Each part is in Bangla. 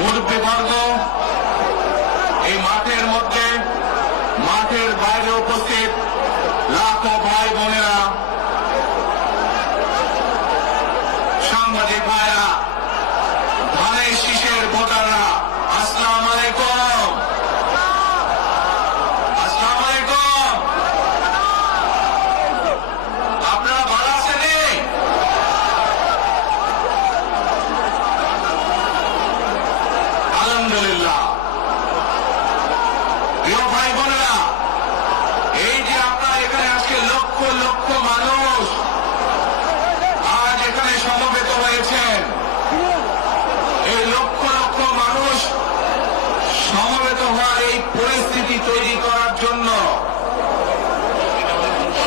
মুরব্বীবর্গ, এই মাঠের মধ্যে, মাঠের বাইরে উপস্থিত লাখো ভাই বোনেরা, সাংবাদিক ভাইরা, ধানের শীষের ভোটাররা, আসসালামু আলাইকুম। আসসালামু আলাইকুম। আপনারা ভালো আছেন? আলহামদুলিল্লাহ। প্রিয় ভাই বোনেরা, এই যে আপনারা এখানে আজকে লক্ষ লক্ষ মানুষ আজ এখানে সমবেত হয়েছেন, এই লক্ষ লক্ষ মানুষ সমবেত হওয়ার এই পরিস্থিতি তৈরি করার জন্য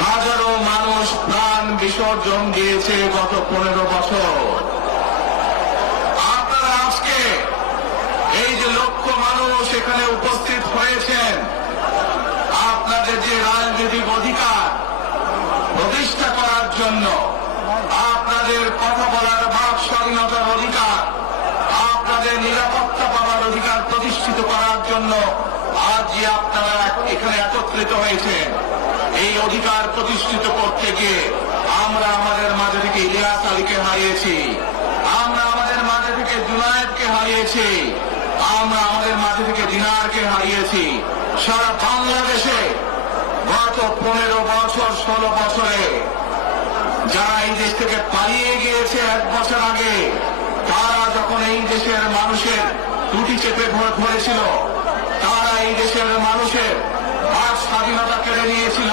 হাজারো মানুষ প্রাণ বিসর্জন দিয়েছে গত 15 বছর। আপনারা আজকে এই যে লক্ষ মানুষ এখানে উপস্থিত হয়েছেন, আপনাদের যে রাজনৈতিক অধিকার প্রতিষ্ঠা করার জন্য, আপনাদের কথা বলার বাক স্বাধীনতার অধিকার, আপনাদের নিরাপত্তা পাওয়ার অধিকার প্রতিষ্ঠিত করার জন্য আজ যে আপনারা এখানে একত্রিত হয়েছেন, এই অধিকার প্রতিষ্ঠিত করতে গিয়ে আমরা আমাদের মাঝে থেকে ইলিয়াস আলীকে হারিয়েছি, আমরা আমাদের মাঝে থেকে জুনায়েদকে হারিয়েছি, আমরা আমাদের মাঝে থেকে দিনারকে হারিয়েছি। সারা বাংলাদেশে গত 15 বছর 16 বছরে যারা এই দেশ থেকে পালিয়ে গিয়েছে 1 বছর আগে, তারা যখন এই দেশের মানুষের টুটি চেপে ধরেছিল, তারা এই দেশের মানুষের বাক স্বাধীনতা কেড়ে নিয়েছিল,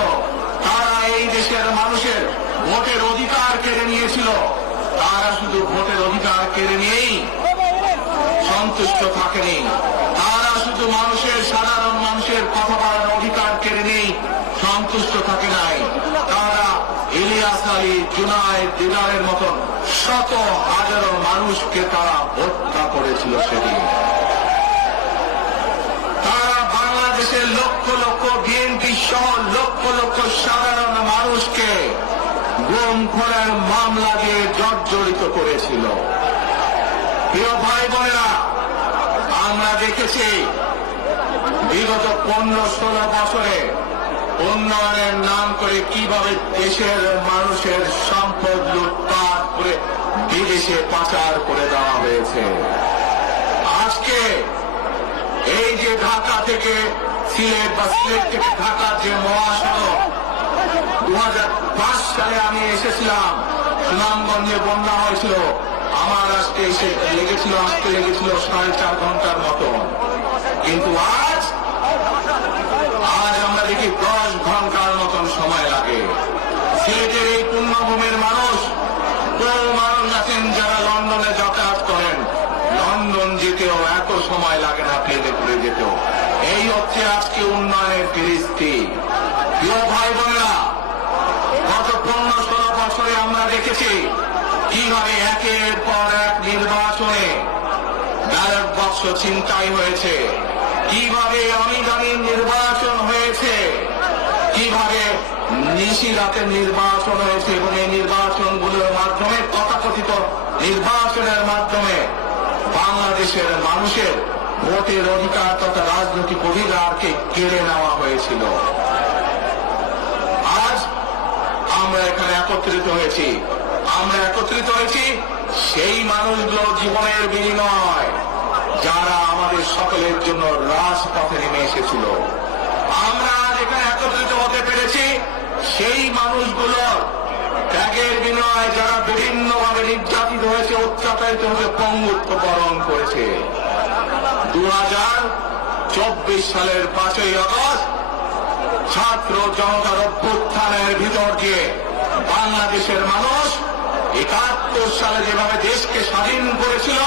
তারা এই দেশের মানুষের ভোটের অধিকার কেড়ে নিয়েছিল, তারা শুধু ভোটের অধিকার কেড়ে নিয়েই সন্তুষ্ট থাকেনি, তারা শুধু সাধারণ মানুষের কথা বলার অধিকার কেড়ে নেই সন্তুষ্ট থাকে নাই, তারা ইলিয়াস আলী, জুনায়েদ, দিদারের মতন শত হাজারো মানুষকে তারা হত্যা করেছিল সেদিন। তারা বাংলাদেশের লক্ষ লক্ষ বিএনপি সহ লক্ষ লক্ষ সাধারণ মানুষকে গুম খুনের মামলা দিয়ে জর্জরিত করেছিল। প্রিয় ভাই বোনেরা, আমরা দেখেছি বিগত 15-16 বছরে উন্নয়নের নাম করে কিভাবে দেশের মানুষের সম্পদ লুটপাট করে বিদেশে পাচার করে দেওয়া হয়েছে। আজকে এই যে ঢাকা থেকে সিলেট বা সিলেট থেকে ঢাকার যে মহাসড়ক, 2005 সালে আমি এসেছিলাম, সুনামগঞ্জে বন্যা হয়েছিল, আমার আজকে আসতে লেগেছিল 4.5 ঘন্টার মতো, কিন্তু আজ আমরা দেখি 10 ঘন্টার মতন সময় লাগে। সিলেটের এই পুণ্যভূমির মানুষ, বহু মানুষ আছেন যারা লন্ডনে যাতায়াত করেন, লন্ডন যেতেও এত সময় লাগে না প্লেনে করে যেতেও। এই হচ্ছে আজকে উন্নয়নের ফিরিস্তি। প্রিয় ভাই বোনেরা, গত 15-16 বছরে আমরা দেখেছি কিভাবে একের পর এক নির্বাচনে ব্যালট বাক্স ছিনতাই হয়েছে, কিভাবে অনিদানি নির্বাচন হয়েছে, কিভাবে নিশিরাতের নির্বাচন হয়েছে, এবং এই নির্বাচনগুলোর মাধ্যমে, তথাকথিত নির্বাচনের মাধ্যমে বাংলাদেশের মানুষের ভোটের অধিকার তথা রাজনৈতিক অধিকারকে কেড়ে নেওয়া হয়েছিল। আজ আমরা এখানে একত্রিত হয়েছি, সেই মানুষগুলো জীবনের বিনিময় যারা আমাদের সকলের জন্য রাজপথে নেমে এসেছিল। আমরা আজ এখানে একত্রিত হতে পেরেছি সেই মানুষগুলোর ত্যাগের বিনিময়ে যারা বিভিন্নভাবে নির্যাতিত হয়েছে, অত্যাচারিত হয়েছে, পঙ্গুত্ব বরণ করেছে। 2024 সালের 5ই আগস্ট ছাত্র জনতার অভ্যুত্থানের ভিতর দিয়ে বাংলাদেশের মানুষ 71 সালে যেভাবে দেশকে স্বাধীন করেছিল,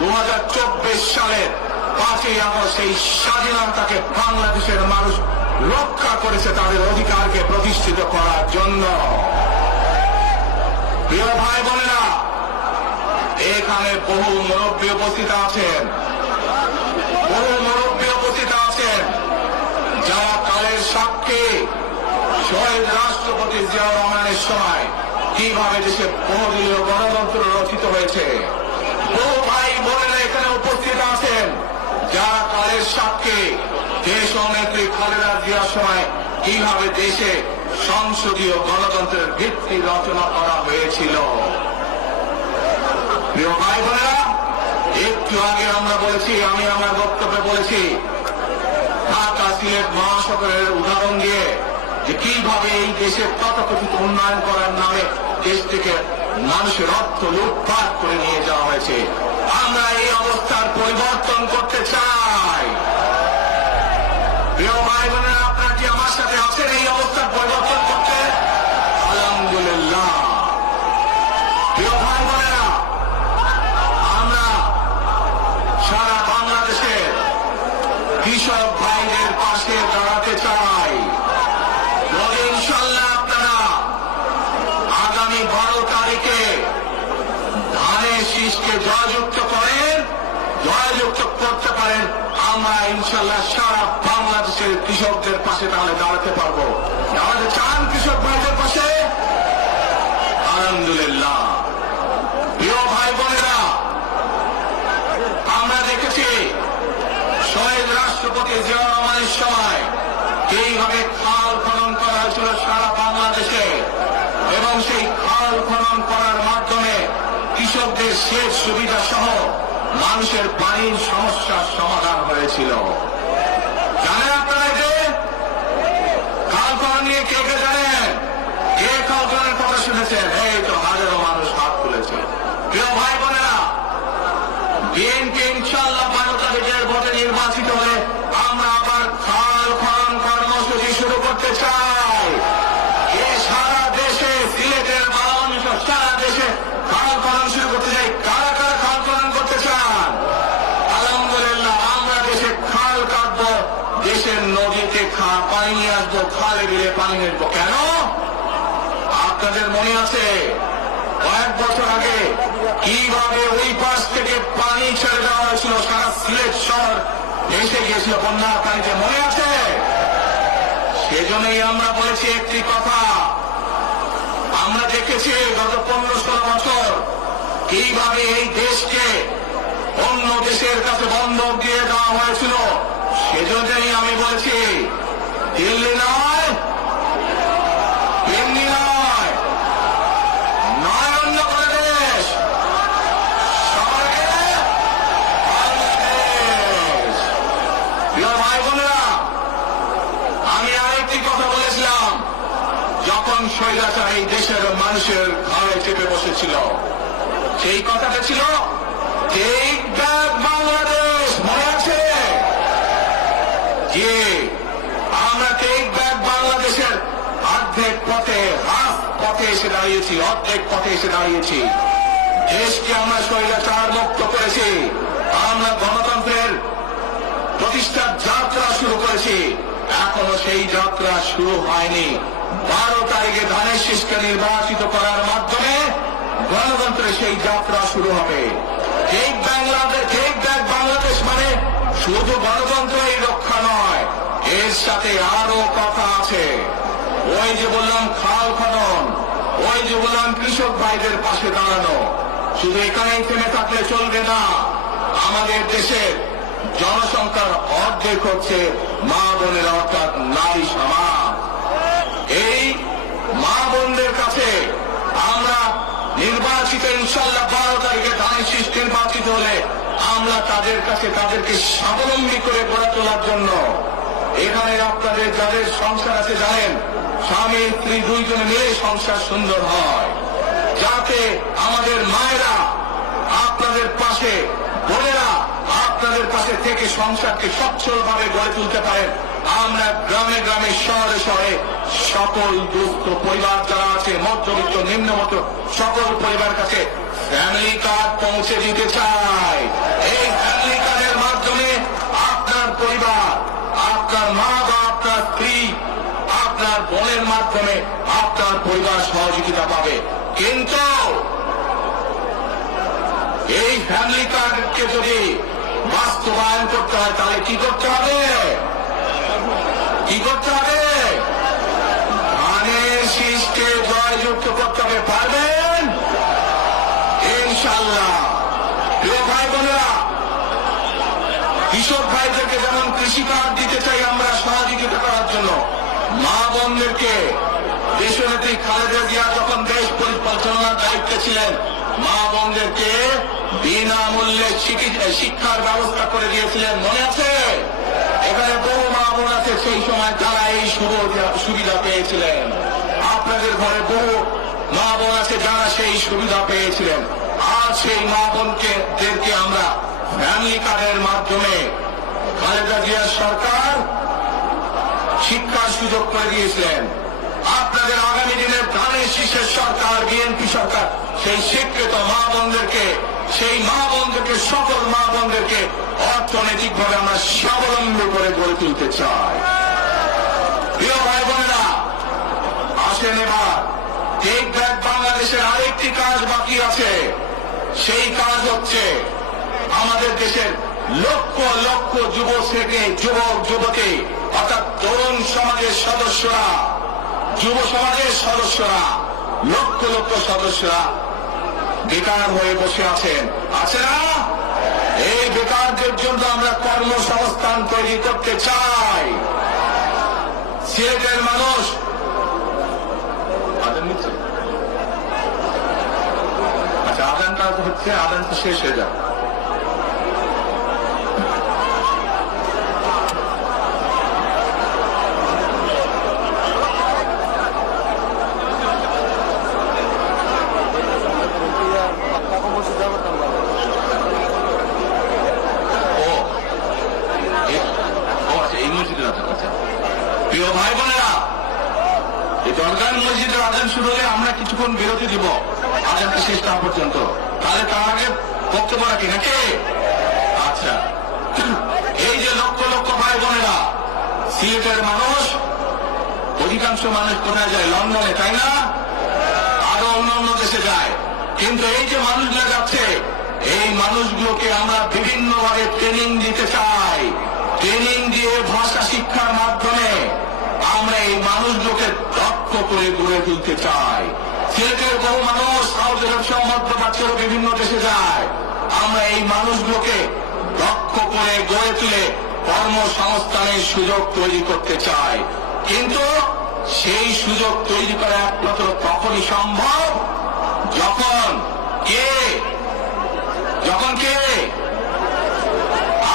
2024 সালের 5ই আগস্ট সেই স্বাধীনতাকে বাংলাদেশের মানুষ রক্ষা করেছে তাদের অধিকারকে প্রতিষ্ঠিত করার জন্য। প্রিয় ভাই বোনেরা, এখানে বহু মুরব্বী উপস্থিত আছেন, যারা কালের সাক্ষী শহীদ রাষ্ট্রপতি জিয়াউর রহমানের সময় কিভাবে দেশে বহুদলীয় গণতন্ত্র রচিত হয়েছে। বহু ভাই বোনেরা এখানে যারা কালের সাক্ষী দেশ নেত্রী খালেদা জিয়ার সময় কিভাবে দেশে সংসদীয় গণতন্ত্রের ভিত্তি রচনা করা হয়েছিল। প্রিয় ভাই বোনেরা, একটু আগে আমরা বলেছি, আমি আমার বক্তব্যে বলেছি, ঢাকা সিলেট মহাসড়কের উদাহরণ দিয়ে যে কিভাবে এই দেশের তথাকথিত উন্নয়ন করার নামে দেশ থেকে মানুষের অর্থ লুটপাট করে নিয়ে যাওয়া হয়েছে। আমরা এই অবস্থার পরিবর্তন করতে চাই। প্রিয় ভাই বোনেরা, আপনারা কি আমার সাথে আছেন এই অবস্থার পরিবর্তন করতে? আলহামদুলিল্লাহ। প্রিয় ভাই বোনেরা, আমরা সারা বাংলাদেশের কৃষক ভাইদের পাশে দাঁড়াতে চাই। ইনশাল্লাহ আপনারা আগামী 12 তারিখে ধানের শীষকে জয়যুক্ত করেন, জয়যুক্ত করতে পারেন, আমরা ইনশাল্লাহ সারা বাংলাদেশের কৃষকদের পাশে তাহলে দাঁড়াতে পারবো। আমাদের চান কৃষক ভাইদের পাশে? আলহামদুলিল্লাহ। প্রিয় ভাই বোনেরা, আমরা দেখেছি শহীদ রাষ্ট্রপতি জিয়া রহমানের সময় এইভাবে খাল খনন করা হয়েছিল সারা বাংলাদেশে, এবং সেই খাল খনন করার মাধ্যমে কৃষকদের সেচ সুবিধা সহ মানুষের পানির সমস্যার সমাধান হয়েছিল। জানেন আপনারা যে খাল খনন নিয়ে কে কে জানেন? কে খাল খননের কথা শুনেছেন? এই তো হাজারো মানুষ হাত তুলেছে। প্রিয় ভাই বোনেরা, বিএনপি ইনশাল্লাহ 12 তারিখের ভোটে নির্বাচিত হলে আমরা আবার খাল খনন কর্মসূচি শুরু করতে চাই। সারা দেশে, সিলেটের মানুষ সারা দেশে খাল খনন শুরু করতে চাই। কারা কারা খাল খনন করতে চান? আলহামদুলিল্লাহ। আমরা দেশে খাল কাটবো, দেশের নদীতে পানি নিয়ে আসবো, খালে বিলে পানি নেবো। কেন? আপনাদের মনে আছে কয়েক বছর আগে কিভাবে ওই পাশ থেকে পানি ছেড়ে দেওয়া হয়েছিল, সারা সিলেট শহর ভেসে গিয়েছিল বন্যার পানিতে, মনে আছে? সেজন্যই আমরা বলেছি একটি কথা, আমরা দেখেছি গত 15-16 বছর কিভাবে এই দেশকে অন্য দেশের কাছে বন্ধক দিয়ে দেওয়া হয়েছিল। সেজন্যই আমি বলেছি, দিল্লি নয়, দিল্লি নয়, নয় অন্য কোনো দেশ, বাংলাদেশ। প্রিয় ভাই বোনেরা, আমি আরেকটি কথা বলেছিলাম, যখন স্বৈরাচার এই দেশের মানুষের ঘরে চেপে বসেছিল, সেই কথাটা ছিল টেক ব্যাক বাংলাদেশ। মনে আছে? যে আমরা টেক ব্যাক বাংলাদেশের অর্ধেক পথে, হাফ পথে এসে দাঁড়িয়েছি, অর্ধেক পথে এসে দাঁড়িয়েছি। দেশকে আমরা স্বৈরাচার মুক্ত করেছি, আমরা গণতন্ত্রের প্রতিষ্ঠার যাত্রা শুরু করেছি। এখনো সেই যাত্রা শুরু হয়নি। 12 তারিখে ধানের শীষকে নির্বাচিত করার মাধ্যমে গণতন্ত্রের সেই যাত্রা শুরু হবে। টেক ব্যাক বাংলাদেশ মানে শুধু গণতন্ত্রের রক্ষা নয়, এর সাথে আরো কথা আছে। ওই যে বললাম খাল খনন, ওই যে বললাম কৃষক ভাইদের পাশে দাঁড়ানো, শুধু এখানেই থেমে থাকলে চলবে না। আমাদের দেশের জনসংখ্যার অর্ধেক হচ্ছে মা বোনেরা, অর্থাৎ নারী সমাজ। এই মা বোনদের কাছে আমরা নির্বাচিত ইনশাল্লাহ 12 তারিখে ধানের শীষ নির্বাচিত হলে আমরা তাদের কাছে তাদেরকে স্বাবলম্বী করে গড়ে তোলার জন্য, এখানে আপনাদের যাদের সংসার আছে জানেন, স্বামী স্ত্রী দুইজনে মিলে সংসার সুন্দর হয়, যাতে আমাদের মায়েরা আপনাদের পাশে, বোনেরা আপনাদের পাশে থেকে সংসারকে সচ্ছলভাবে গড়ে তুলতে পারেন। আমরা গ্রামে গ্রামে, শহরে শহরে সকল দুস্থ পরিবার যারা আছে, মধ্যবিত্ত নিম্নমধ্য সকল পরিবার কাছে ফ্যামিলি কার্ড পৌঁছে দিতে চাই। এই ফ্যামিলি কার্ডের মাধ্যমে আপনার পরিবার, আপনার মা বা আপনার স্ত্রী, আপনার বোনের মাধ্যমে আপনার পরিবার সহযোগিতা পাবে। কিন্তু এই ফ্যামিলি কার্ডকে যদি বাস্তবায়ন করতে হয় তাহলে কি করতে হবে? কি করতে হবে? ধানের শীষকে জয়যুক্ত করতে হবে। পারবেন ইনশাল্লাহ? প্রিয় ভাই বোনেরা, কৃষক ভাইদেরকে যেমন কৃষি কার্ড দিতে চাই আমরা সহযোগিতা করার জন্য, মা বোনদেরকে দেশনেত্রী খালেদা জিয়া যখন দেশ পরিচালনার দায়িত্বে ছিলেন মা বোনদেরকে বিনামূল্যে শিক্ষার ব্যবস্থা করে দিয়েছিলেন, মনে আছে? এখানে বহু মা বোন আছে সেই সময় যারা এই সুবিধা পেয়েছিলেন। আপনাদের ঘরে বহু মা বোন আছে যারা সেই সুবিধা পেয়েছিলেন। আর সেই মা বোনদেরকে আমরা ফ্যামিলি কার্ডের মাধ্যমে খালেদা জিয়ার সরকার শিক্ষার সুযোগ করে দিয়েছিলেন। আপনাদের আগামী দিনের ধানের শীষের সরকার, বিএনপি সরকার সেই শিক্ষিত মা বোনদেরকে, সেই মা বোনদেরকে, সকল মা বোনদেরকে অর্থনৈতিকভাবে আমরা স্বাবলম্বী করে গড়ে তুলতে চাই। প্রিয় ভাই বোনেরা, আসেন এবার টেক ব্যাক বাংলাদেশের আরেকটি কাজ বাকি আছে। সেই কাজ হচ্ছে আমাদের দেশের লক্ষ লক্ষ যুবক যুবতী অর্থাৎ তরুণ সমাজের সদস্যরা, যুব সমাজের সদস্যরা, লক্ষ লক্ষ সদস্যরা বেকার হয়ে বসে আছেন, আছে না? এই বেকারদের জন্য আমরা কর্মসংস্থান তৈরি করতে চাই। সিলেটের মানুষ আচ্ছা, আদানটা হচ্ছে, আদান তো শেষ হয়ে যাবে। প্রিয় ভাই বোনেরা, এই দরগার মসজিদের আজান শুরু হলে আমরা কিছুক্ষণ বিরতি দিব আজানটা শেষ হওয়া পর্যন্ত। তাহলে তার আগে বক্তব্য রাখি নাকি? আচ্ছা, এই যে লক্ষ লক্ষ ভাই বোনেরা, সিলেটের মানুষ, অধিকাংশ মানুষ কোথায় যায়? লন্ডনে, তাই না? আরো অন্যান্য দেশে যায়। কিন্তু এই যে মানুষগুলো যাচ্ছে, এই মানুষগুলোকে আমরা বিভিন্নভাবে ট্রেনিং দিতে চাই। ট্রেনিং দিয়ে ভাষা শিক্ষার মাধ্যমে আমরা এই মানুষগুলোকে দক্ষ করে গড়ে তুলতে চাই। সিলেটের বহু মানুষ সৌদি আরব সহ মধ্যপ্রাচ্যের বিভিন্ন দেশে যায়। আমরা এই মানুষগুলোকে দক্ষ করে গড়ে তুলে কর্মসংস্থানের সুযোগ তৈরি করতে চাই। কিন্তু সেই সুযোগ তৈরি করা একমাত্র তখনই সম্ভব যখন কে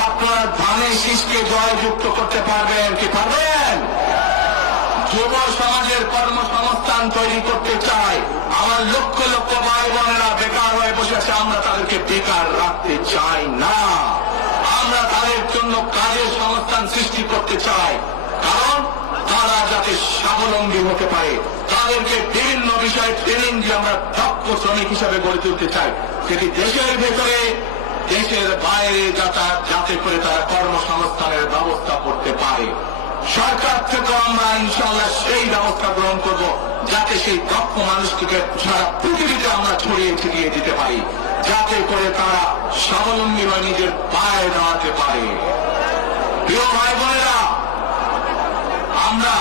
আপনার ধানের শীষকে জয়যুক্ত করতে পারবেন। কি পারবেন? যুব সমাজের কর্মসংস্থান তৈরি করতে চাই। আমার লক্ষ লক্ষ ভাই বোনেরা বেকার হয়ে বসে আছে, আমরা তাদেরকে বেকার রাখতে চাই না। আমরা তাদের জন্য কাজের সংস্থান সৃষ্টি করতে চাই, কারণ তারা যাতে স্বাবলম্বী হতে পারে। তাদেরকে বিভিন্ন বিষয়ে ট্রেনিং দিয়ে আমরা দক্ষ শ্রমিক হিসাবে গড়ে তুলতে চাই, সেটি দেশের ভেতরে, দেশের বাইরে যাতে করে তারা কর্মসংস্থানের ব্যবস্থা করতে পারে। সরকার থেকে আমরা ইনশাআল্লাহ সেই ব্যবস্থা গ্রহণ করব, যাতে সেই দক্ষ মানুষটিকে সারা পৃথিবীতে আমরা ছড়িয়ে ছিটিয়ে দিতে পারি, যাতে করে তারা স্বাবলম্বী হয়ে নিজের পায়ে দাঁড়াতে পারে। প্রিয় ভাই বোনেরা, আমরা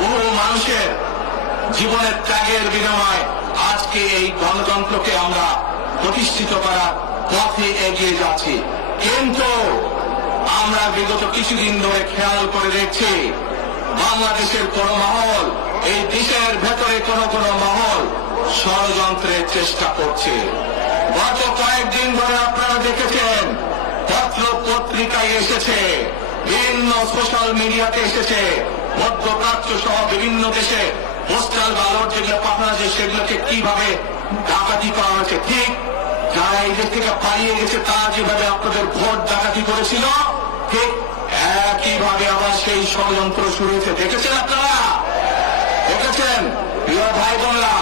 বহু মানুষের জীবনের ত্যাগের বিনিময়ে আজকে এই গণতন্ত্রকে আমরা প্রতিষ্ঠিত করার পথে এগিয়ে যাচ্ছি। কিন্তু আমরা বিগত কিছুদিন ধরে খেয়াল করে দেখছি, বাংলাদেশের কোন মহল, এই দেশের ভেতরে কোন কোন মহল ষড়যন্ত্রের চেষ্টা করছে। গত কয়েকদিন ধরে আপনারা দেখেছেন, পত্র পত্রিকায় এসেছে, বিভিন্ন সোশ্যাল মিডিয়াতে এসেছে, মধ্যপ্রাচ্য সহ বিভিন্ন দেশে পোস্টাল ব্যালট যেগুলো পাঠানো আছে সেগুলোকে কিভাবে ডাকাতি করা হয়েছে। ঠিক যারা এই দেশ থেকে পালিয়ে গেছে তারা যেভাবে আপনাদের ভোট ডাকাতি করেছিল, ঠিক একইভাবে আবার সেই ষড়যন্ত্র শুরু হয়েছে। দেখেছেন আপনারা? দেখেছেন? প্রিয় ভাই বোনরা,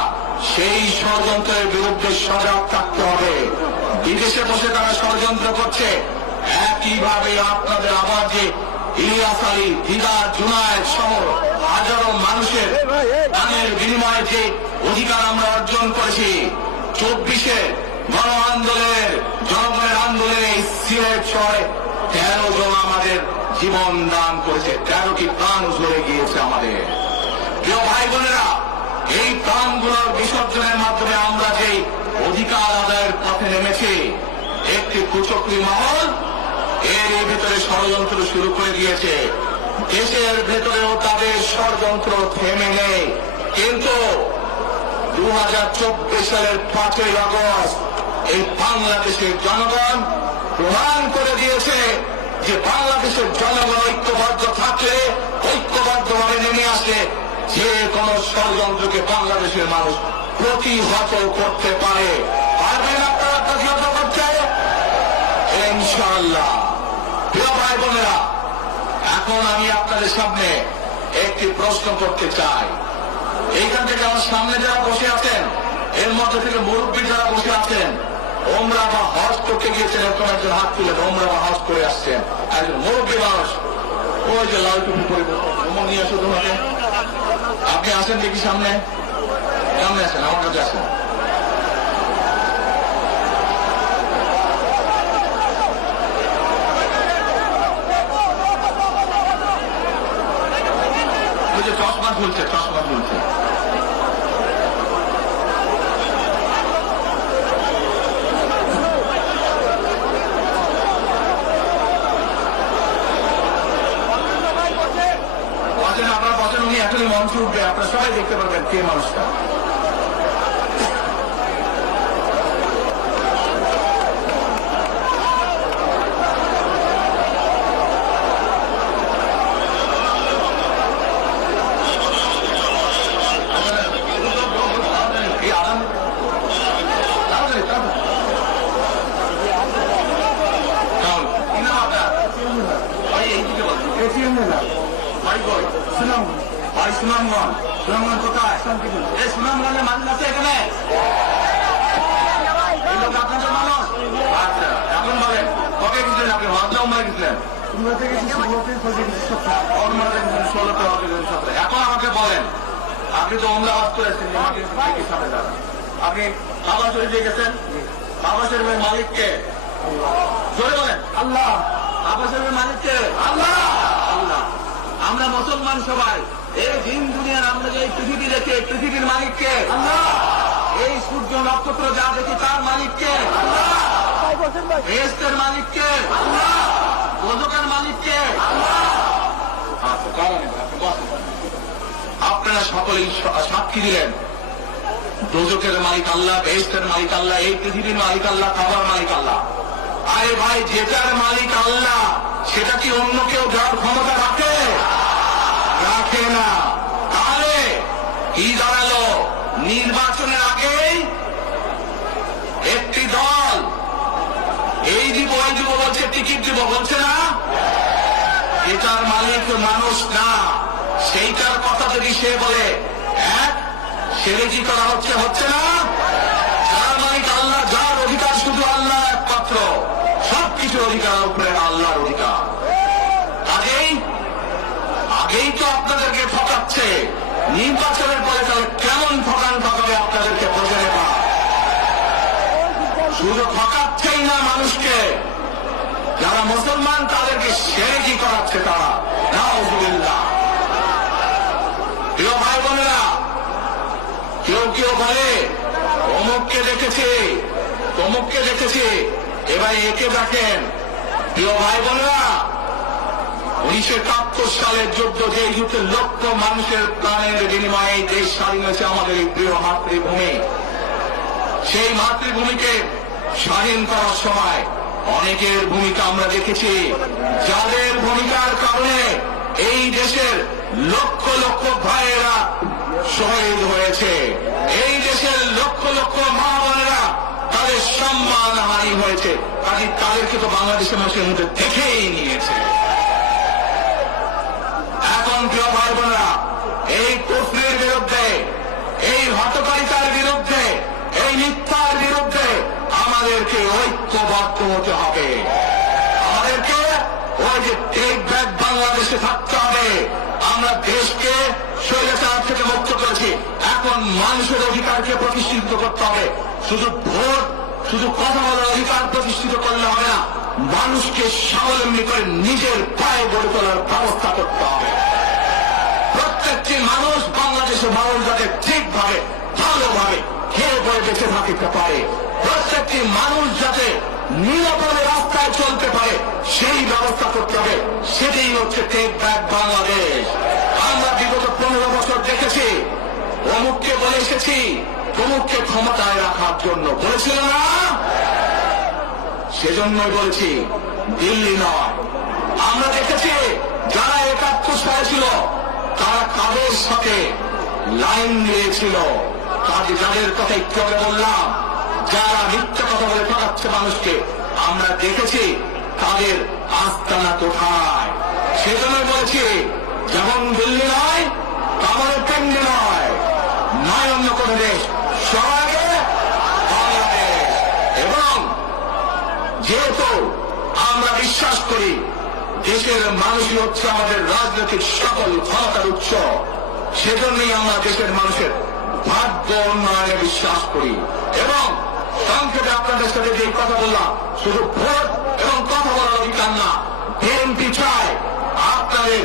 সেই ষড়যন্ত্রের বিরুদ্ধে সজাগ থাকতে হবে। বিদেশে বসে তারা ষড়যন্ত্র করছে, একইভাবে আপনাদের আবার যে ইলিয়াস আলী, দিদার, জুনায়েদ সহ হাজারো মানুষের প্রাণের বিনিময়ে যে অধিকার আমরা অর্জন করেছি, 24-এ গণ আন্দোলনের, জনগণের আন্দোলনে সিলেট শহরে 13 জন আমাদের জীবন দান করেছে, 13টি প্রাণ ঝরে গিয়েছে আমাদের। প্রিয় ভাই বোনেরা, এই প্রাণগুলোর বিসর্জনের মাধ্যমে আমরা যে অধিকার আদায়ের পথে নেমেছি, একটি কুচক্রী মহল এর ভিতরে ষড়যন্ত্র শুরু করে দিয়েছে। দেশের ভেতরেও তাদের ষড়যন্ত্র থেমে নেই। কিন্তু 2024 সালের 5ই আগস্ট এই বাংলাদেশের জনগণ প্রমাণ করে দিয়েছে যে বাংলাদেশের জনগণ ঐক্যবদ্ধ থাকলে, ঐক্যবদ্ধভাবে নেমে আসে, যে কোন ষড়যন্ত্রকে বাংলাদেশের মানুষ প্রতিহত করতে পারে। পারবেন আপনারা প্রতিহত করতে? ইনশাআল্লাহ। প্রিয় ভাই বোনেরা, এখন আমি আপনাদের সামনে একটি প্রশ্ন করতে চাই। এইখান থেকে আমার সামনে যারা বসে আছেন, এর মধ্যে থেকে মুরব্বী যারা বসে আছেন, ওমরা বা হজ করতে গিয়েছেন, এরকম একজন হাত তুলেন, ওমরা বা হজ করে আসছেন, একজন মুরব্বী মানুষ, ওই যে লাল টুপি পরে নিয়ে আসো তোমাকে। আপনি আসেন দেখি সামনে, সামনে আসেন, আমার কাছে আসেন। চশমা খুলছে, চশমা খুলছে। আপনারা বসেন, উনি এখনই মঞ্চে উঠবে, আপনারা সবাই দেখতে পারবেন কে মানুষটা। সুনামগঞ্জ কোথায়? এই সুনামগঞ্জের মানুষ আছে এখানে? আপনাদের মানুষ? আচ্ছা, এখন বলেন কবে গেছিলেন আপনি? হজে উমরায় গেছিলেন? এখন আমাকে বলেন, আপনি তো উমরা হজ করেছেন, আপনি কাবা শরীফে গেছেন, কাবা শরীফের মালিককে জোরে বলেন আল্লাহ। কাবা শরীফের মালিককে আল্লাহ। আল্লাহ। আমরা মুসলমান সবাই এই দিন দুনিয়ার, আমরা যে পৃথিবী দেখে, পৃথিবীর মালিককে আল্লাহ। এই সূর্য নক্ষত্র যা দেখি তার মালিককে আল্লাহ। বেহেশতের মালিককে আল্লাহ। দোজখের মালিককে আল্লাহ। আপনারা সকলেই সাক্ষী দিলেন, দোজখের মালিক আল্লাহ, বেহেশতের মালিক আল্লাহ, এই পৃথিবীর মালিক আল্লাহ, কাবার মালিক আল্লাহ। আরে ভাই, যেটার মালিক আল্লাহ সেটা কি অন্য কেউ যাওয়ার ক্ষমতা রাখে? রাখে না। তাহলে কি দাঁড়ালো? নির্বাচনের আগেই একটি দল এই দিব ওই দিব বলছে, টিকিট দিব বলছে না? এটার মালিক মানুষ না। সেইটার কথা যদি সে বলে, সেরে কি করা হচ্ছে? হচ্ছে না। যার মালিক আল্লাহ, যার অধিকার শুধু আল্লাহ একমাত্র, সবকিছুর অধিকার উপরে আল্লাহর অধিকার। আগেই তো আপনাদেরকে ঠকাচ্ছে, নির্বাচনের পরে তাহলে কেমন ঠকাবে আপনাদেরকে বোঝে নেওয়া। শুধু ঠকাচ্ছেই না মানুষকে, যারা মুসলমান তাদেরকে শিরকি করাচ্ছে তারা। নাউযুবিল্লাহ। প্রিয় ভাই বোনেরা, কেউ কেউ বলে অমুককে দেখেছে, তমুককে দেখেছে, এবার একে দেখেন। প্রিয় ভাই বোনেরা, 1971 সালের যুদ্ধ, যে যুদ্ধে লক্ষ মানুষের প্রাণের বিনিময়ে দেশ স্বাধীন হয়েছে, আমাদের এই প্রিয় মাতৃভূমি। সেই মাতৃভূমিকে স্বাধীন করার সময় অনেকের ভূমিকা আমরা দেখেছি, যাদের ভূমিকার কারণে এই দেশের লক্ষ লক্ষ ভাইয়েরা শহীদ হয়েছে। এই দেশের লক্ষ লক্ষ মা বোনেরা তাদের সম্মানহানি হয়েছে। কাজে তাদেরকে তো বাংলাদেশের মানুষের মধ্যে দেখেই নিয়েছে। এখন প্রিয় ভাই বোনেরা, এই কুফরির বিরুদ্ধে, এই হঠকারিতার বিরুদ্ধে, এই মিথ্যার বিরুদ্ধে আমাদেরকে ঐক্যবদ্ধ হতে হবে। আমাদেরকে ওই যে টেক ব্যাক বাংলাদেশে থাকতে হবে। আমরা দেশকে স্বৈরাচার থেকে মুক্ত করেছি, এখন মানুষের অধিকারকে প্রতিষ্ঠিত করতে হবে। শুধু ভোট, শুধু কথা বলার অধিকার প্রতিষ্ঠিত করলে হবে না, মানুষকে স্বাবলম্বী করে নিজের পায়ে গড়ে তোলার ব্যবস্থা করতে হবে। প্রত্যেকটি মানুষ, বাংলাদেশের মানুষ যাতে ঠিকভাবে, ভালোভাবে খেয়ে পরে বেঁচে থাকতে পারে, প্রত্যেকটি মানুষ যাতে নিরাপদে রাস্তা রাস্তায় চলতে পারে সেই ব্যবস্থা করতে হবে। সেটাই হচ্ছে টেক ব্যাক বাংলাদেশ। আমরা বিগত 15 বছর দেখেছি, অমুককে বলে এসেছি তমুককে ক্ষমতায় রাখার জন্য, বলেছিল না? সেজন্যই বলেছি দিল্লি নয়। আমরা দেখেছি যারা 71 সালে ছিল তারা কাদের সাথে লাইন দিয়েছিল, যাদের কথা একটু আগে বললাম, যারা মিথ্যা কথা বলে ঠকাচ্ছে মানুষকে, আমরা দেখেছি তাদের আস্তানা কোথায়। সেজন্যই বলেছি যেমন দিল্লি নয় তেমন কেন্দ্রে নয়, নয় অন্য কোন দেশ, সবার আগে বাংলাদেশ। এবং যেহেতু আমরা বিশ্বাস করি দেশের মানুষই হচ্ছে আমাদের রাজনৈতিক সকল ক্ষমতার উৎস, সেজন্যই আমরা দেশের মানুষের ভাগ্য উন্নয়নে বিশ্বাস করি। এবং সংক্ষেপে আপনাদের সাথে যে কথা বললাম, শুধু ভোট এবং কথা বলার অধিকার না, বিএনপি চায় আপনাদের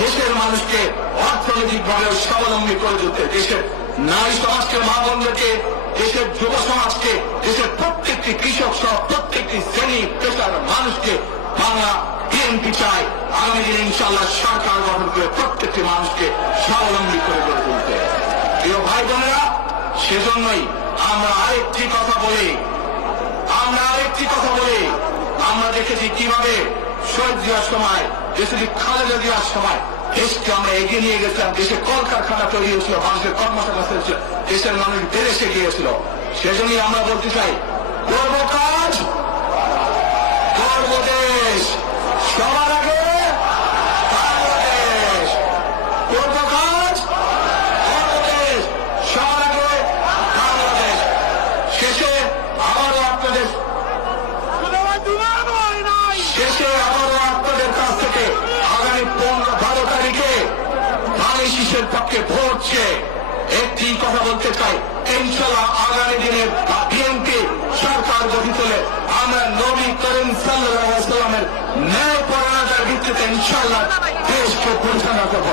দেশের মানুষকে অর্থনৈতিকভাবে স্বাবলম্বী করে তুলতে, দেশের নারী সমাজকে, মা বোনদেরকে, দেশের যুব সমাজকে, দেশের প্রত্যেকটি কৃষক সহ প্রত্যেকটি শ্রেণী পেশার মানুষকে বাংলা বিএনপি চায় আগামী দিনে ইনশাআল্লাহ সরকার গঠন করে প্রত্যেকটি মানুষকে স্বাবলম্বী করে গড়ে তুলতে। প্রিয় ভাই বোনেরা, সেজন্যই আমরা আরেকটি কথা বলি, আমরা দেখেছি কিভাবে শহীদ জিয়ার সময়, দেশে খালেদা জিয়ার সময় দেশকে আমরা এগিয়ে নিয়ে গেছিলাম। দেশে কলকারখানা তৈরি হয়েছিল, মানুষের কর্মসংস্থান হয়েছিল, দেশের মানুষ বিদেশে গিয়েছিল। সেজন্যই আমরা বলতে চাই, করব কাজ, করব দেশ, সবার আগে বাংলাদেশ। করব কাজ, করব দেশ, সবার আগে বাংলাদেশ। শেষে আবারও আপনাদের কাছ থেকে আগামী 12 তারিখে বাংলাদেশের পক্ষে ভোট চেয়ে একটি কথা বলতে চাই, ইনশাআল্লাহ আগামী দিনে বিএনপি সরকার গঠিত হলে আমরা নবী করিম সাল্লাল্লাহু আলাইহি ওয়াসাল্লামের ন্যায় পরায়ণতার ভিত্তিতে ইনশাআল্লাহ দেশকে পরিচালনা করব।